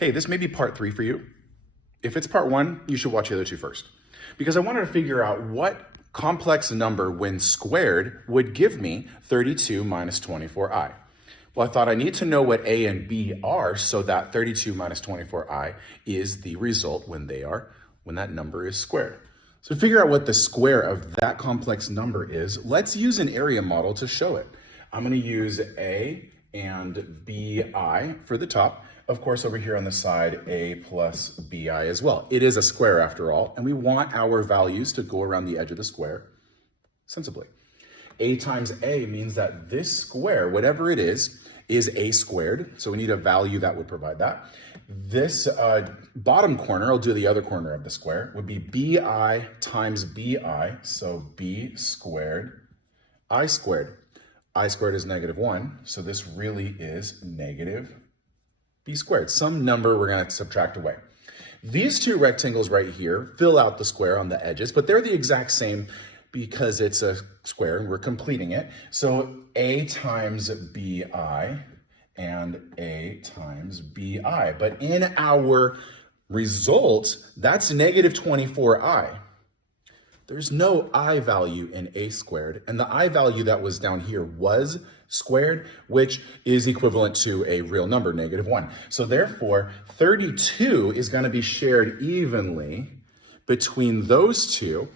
Hey, this may be part 3 for you. If it's part 1, you should watch the other 2 first. Because I wanted to figure out what complex number when squared would give me 32 minus 24i. Well, I thought I need to know what a and b are so that 32 minus 24i is the result when that number is squared. So to figure out what the square of that complex number is, let's use an area model to show it. I'm going to use a and bi for the top. Of course, over here on the side, a plus bi as well. It is a square after all, and we want our values to go around the edge of the square sensibly. A times a means that this square, whatever it is a squared. So we need a value that would provide that. This bottom corner, I'll do the other corner of the square, would be bi times bi. So b squared, I squared. I squared is -1, so this really is negative b squared, some number we're going to subtract away. These two rectangles right here fill out the square on the edges, but they're the exact same because it's a square and we're completing it. So a times bi and a times bi. But in our result, that's -24i. There's no I value in a squared, and the I value that was down here was squared, which is equivalent to a real number, -1. So therefore, 32 is going to be shared evenly between those two,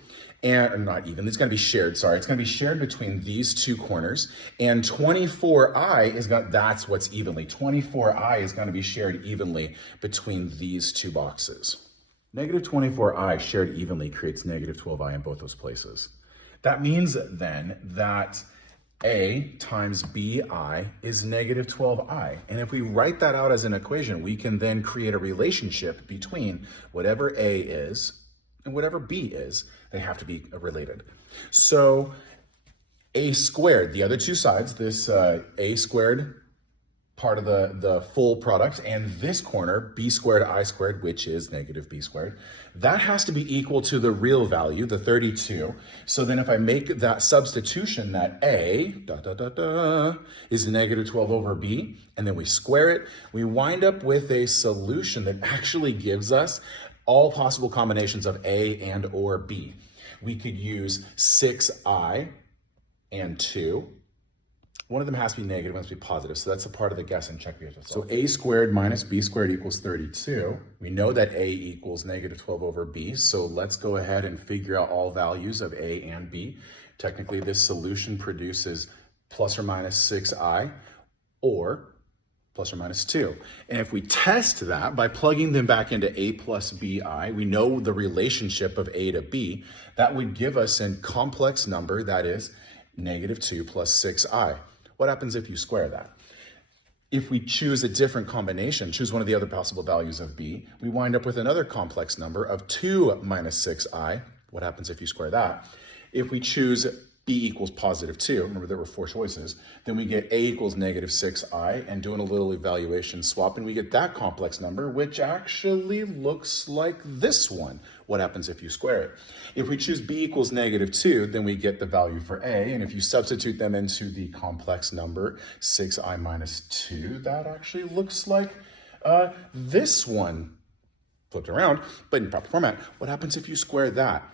and not even, it's going to be shared, sorry, it's going to be shared between these two corners, and 24i that's what's evenly. 24i is going to be shared evenly between these two boxes. -24i shared evenly creates -12i in both those places. That means then that a times bi is -12i. And if we write that out as an equation, we can then create a relationship between whatever a is and whatever b is. They have to be related. So a squared, the other two sides, this a squared part of the full product, and this corner, b squared I squared, which is -b squared, that has to be equal to the real value, the 32. So then if I make that substitution, that a is -12 over b, and then we square it, we wind up with a solution that actually gives us all possible combinations of a and or b. We could use 6i and 2. One of them has to be negative, one has to be positive. So that's a part of the guess and check we have to solve. So a squared minus b squared equals 32. We know that a equals -12 over b. So let's go ahead and figure out all values of a and b. Technically, this solution produces plus or minus 6i or plus or minus 2. And if we test that by plugging them back into a plus bi, we know the relationship of a to b. That would give us a complex number that is -2 plus 6i. What happens if you square that? If we choose a different combination, choose one of the other possible values of b, we wind up with another complex number of 2 minus 6i. What happens if you square that? If we choose b equals +2, remember there were 4 choices, then we get a equals -6i, and doing a little evaluation swap, and we get that complex number, which actually looks like this one. What happens if you square it? If we choose b equals -2, then we get the value for a, and if you substitute them into the complex number, 6i minus 2, that actually looks like this one, flipped around, but in proper format. What happens if you square that?